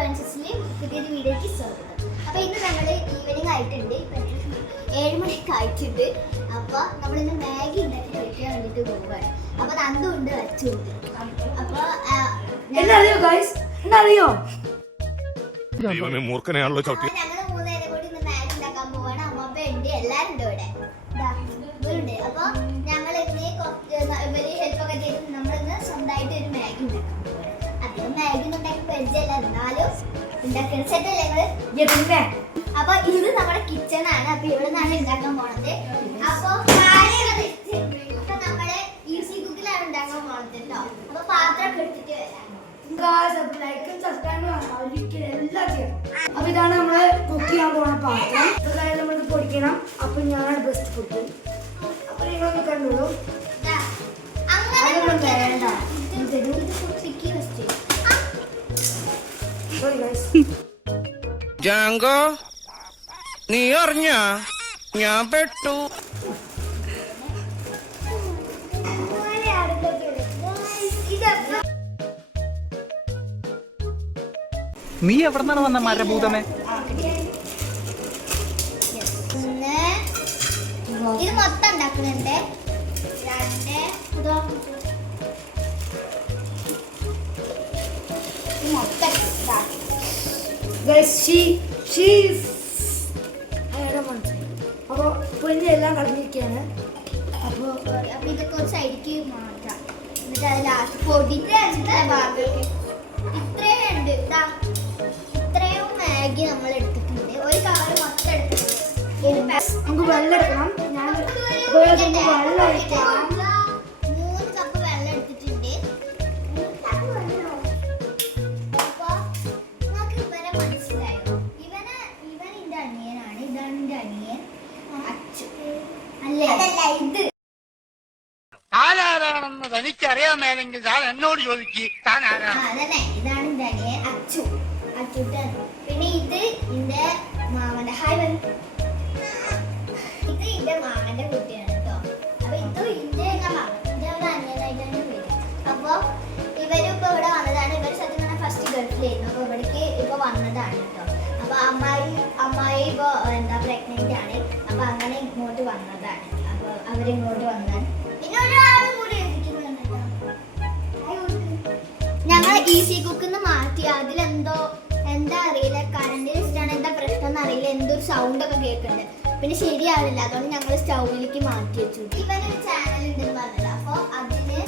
ഇൻഫ്ലുവൻസസിൽ പുതിയൊരു വീഡിയോയ്ക്ക് സ്വാഗതം. അപ്പോൾ ഇന്ന് നമ്മൾ ഈവനിങ് ആയിട്ടുണ്ട്, 7 മണിക്ക് ആയിട്ടുണ്ട്. അപ്പോൾ നമ്മളിന്ന് മാഗി ഉണ്ടാക്കി കഴിക്കാൻ വേണ്ടിയിട്ട് പോവുകയാണ്. അപ്പോൾ നന്ദുണ്ട് അച്ചുണ്ട്. അപ്പോൾ ഞങ്ങൾ മൂർഖനെയാണല്ലോ ചവിട്ടി. ഞങ്ങൾ 3 പേരും കൂടി ഇന്ന് മാഗി ഉണ്ടാക്കാൻ പോവാണ്. അമ്മപ്പ ഉണ്ട്, എല്ലാവരും ഉണ്ട് ഇവിടെ. ഇവരുണ്ട്. അപ്പോൾ ഞങ്ങൾ ഇന്ന് ഇവര് ഹെൽപ്പൊക്കെ ചെയ്ത് നമ്മളിന്ന് സ്വന്തമായിട്ട് ഒരു മാഗി ഉണ്ടാക്കാൻ പോവുകയാണ്. അധികം മാഗി ഉണ്ടാക്കി പരിചയമല്ല, എന്നാലും ഉണ്ടാക്കുന്ന സെറ്റല്ലേ ഞങ്ങള്. അപ്പൊ ഇത് നമ്മുടെ കിച്ചൺ ആണ്. അപ്പൊ ഇവിടെ നിന്നാണ് ഉണ്ടാക്കാൻ പോണത്. അപ്പൊ നമ്മള് ഈസി കുക്കിലാണ് ഉണ്ടാക്കാൻ പോണത് കേട്ടോ. അപ്പൊ പാത്രം എടുത്തിട്ട് വരാം. അപ്പൊ ഇതാണ് നമ്മള് കുക്ക് ചെയ്യാൻ പോണ പാത്രം. നമ്മൾ പൊടിക്കണം. അപ്പൊ ഞാൻ ബെസ്റ്റ് ഫുഡ്. അപ്പൊ നിങ്ങളൊന്ന് കണ്ടോളൂ. ജാങ്കോ, നീ അറിഞ്ഞ ഞാൻ പെട്ടു. നീ എവിടെന്നാണ് വന്ന മരഭൂതമേ? ഇത് മൊത്തം ഉണ്ടാക്കുന്നുണ്ട്. അപ്പൊ പൊന്നി എല്ലാം കളഞ്ഞിരിക്കുകയാണ്. അപ്പൊ ഇതൊക്കെ ഒരു സൈഡിക്ക് മാറ്റാം. എന്നിട്ട് അത് ലാസ്റ്റ് പൊടിന്റെ ഭാഗം ഇത്രയുണ്ട്. ഇത്രയും മാഗി നമ്മൾ എടുത്തിട്ടുണ്ട്. ഒരു കവർ മൊത്തം എടുത്തിട്ടുണ്ട്. നമുക്ക് വെള്ളം എടുക്കണം. ഞാൻ വെള്ളം ഒഴിക്കാം. 3 കപ്പ് വെള്ളം എടുത്തിട്ടുണ്ട്. അപ്പൊ നമുക്ക് ഇവരെ മനസ്സിലായോ? ഇവൻ എന്റെ അനിയനാണ്. ഇതാണ് എന്റെ അനിയൻ അച്ചു. അല്ലേ? അതല്ല, ഇത് ആരാണെന്ന് തനിക്കറിയാമേലെങ്കിൽ താൻ എന്നോട് ചോദിക്ക്. താൻ ആരാണ്? അതന്നെ, ഇതാണ് എന്റെ അനിയൻ അച്ചു. അച്ചുട്ടാണ്. പിന്നെ ഇത് എന്റെ മാമന്റെ ഇത് എന്റെ മാമന്റെ കുട്ടിയാണ് കേട്ടോ. അപ്പൊ ഇത് എന്റെ അനിയനായിട്ടാണ് പേര്. അപ്പൊ ഇവരിപ്പോ ഇവിടെ വന്നതാണ്. ഇവർ സത്യം പറഞ്ഞാൽ ഫസ്റ്റ് ഗൾഫിലായിരുന്നു. അപ്പൊ ഇവിടേക്ക് ഇപ്പൊ വന്നതാണ് കേട്ടോ. അപ്പൊ അമ്മായി ഇപ്പൊ പ്രഗ്നന്റ് ആണ്. അപ്പൊ അങ്ങനെ ഇങ്ങോട്ട് വന്നതാണ്. അപ്പൊ അവരിങ്ങോട്ട് വന്നതാണ്. പിന്നെ ഒരാളും കൂടി ഞങ്ങൾ ഈസി കുക്കിന്ന് മാറ്റി. അതിലെന്തോ എന്താ അറിയില്ല, കറണ്ട് വെച്ചിട്ടാണ് എന്താ പ്രശ്നം എന്ന് അറിയില്ല. എന്തൊരു സൗണ്ട് ഒക്കെ കേൾക്കുന്നുണ്ട്. പിന്നെ ശരിയാവില്ല. അതുകൊണ്ട് ഞങ്ങൾ സ്റ്റൗവിലേക്ക് മാറ്റി വെച്ചു. ഇവനൊരു ചാനൽ ഉണ്ടെന്ന് പറഞ്ഞത്. അപ്പൊ അതിന്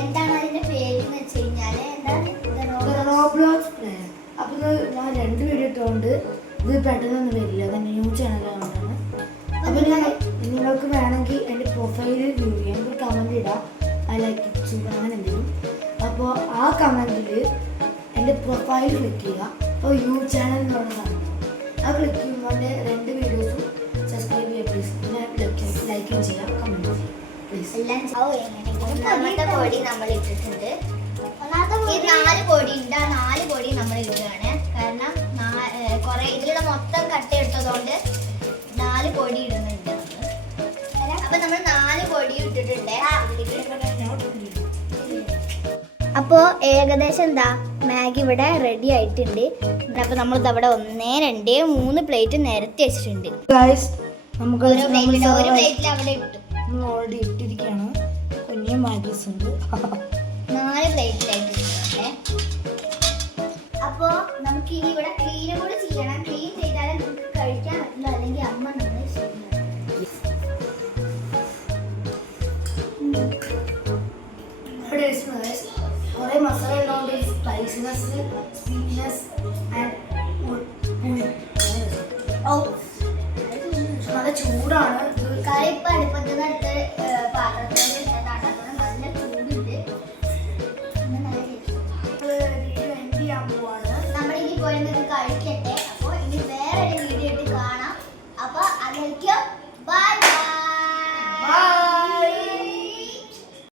എന്താണ് അതിന്റെ പേര് എന്ന് വെച്ച് കഴിഞ്ഞാല് റോബ്ലോക്സ്. അപ്പൊ ഞാൻ 2 വീഡിയോ ഇട്ടുകൊണ്ട് ഇത് പെട്ടെന്നൊന്നും വരില്ല. അത് ന്യൂ ചാനലാകൊണ്ടാണ്. അപ്പൊ നിങ്ങൾക്ക് വേണമെങ്കിൽ എൻ്റെ പ്രൊഫൈൽ വ്യൂ ചെയ്യാൻ ഒരു കമന്റ് ഇടാം. ഐ ലൈക്ക് ഇറ്റ് അങ്ങനെ എന്തെങ്കിലും. അപ്പോൾ ആ കമന്റിൽ എൻ്റെ പ്രൊഫൈൽ ക്ലിക്ക് ചെയ്യുക. അപ്പോൾ യൂ ചാനൽ എന്ന് പറഞ്ഞതാണ്. ആ ക്ലിക്ക് ചെയ്യുമ്പോൾ 2 വീഡിയോസും സബ്സ്ക്രൈബ് ചെയ്യുക പ്ലീസ്. പിന്നെ ലൈക്കും ചെയ്യാം, കമൻറ്റ് ചെയ്യാം പ്ലീസ്. എല്ലാം ഒന്നാമത്തെ പൊടി നമ്മൾ ഇട്ടിട്ടുണ്ട്. ഈ 4 പൊടി ഉണ്ട്. ആ 4 പൊടി നമ്മൾ ഇടുകയാണ്. കാരണം കുറെ ഇതിലുള്ള മൊത്തം കട്ട എടുത്തതുകൊണ്ട് 4 പൊടി ഇടുന്നുണ്ട്. അപ്പൊ നമ്മൾ 4 പൊടി ഇട്ടിട്ടുണ്ട്. അപ്പോൾ ഏകദേശം എന്താ മാഗി ഇവിടെ റെഡി ആയിട്ടുണ്ട്. അപ്പോൾ നമ്മൾ ഇതവിടെ 1 2 3 പ്ലേറ്റ് നിരത്തി വെച്ചിട്ടുണ്ട്. നമുക്ക് ഒരു പ്ലേറ്റിൽ അവിടെ ഇട്ടു. നമ്മൾ ഓൾറെഡി ഇട്ടിരിക്കുകയാണ്. കുഞ്ഞു മാഗീസ് ഉണ്ട്. 4 പ്ലേറ്റിലായിട്ട് ഇട്ടിട്ടുണ്ട്. അപ്പോൾ നമുക്ക് ഇനി ഇവിടെ ക്ലീൻ കൂടെ ചെയ്യണം. ക്ലീൻ ചെയ്താലേ നമുക്ക് കഴിക്കാൻ പറ്റില്ല, അല്ലെങ്കിൽ അമ്മ നമ്മളെ കുറേ മസാല ഉള്ളതുകൊണ്ട് സ്പൈസിനെസ്, സ്വീറ്റ്നെസ് ആൻഡ് നല്ല ചൂടാണ്. കറി ഇപ്പം അടുപ്പത്ത് നിന്നിട്ട് പാത്രത്തിൽ ഇട്ടിട്ടാണ്. നല്ല ചൂടുണ്ട്. വീഡിയോ എൻഡ് ചെയ്യാൻ പോവാണ്. നമ്മളിനി പോയത് കഴിക്കാൻ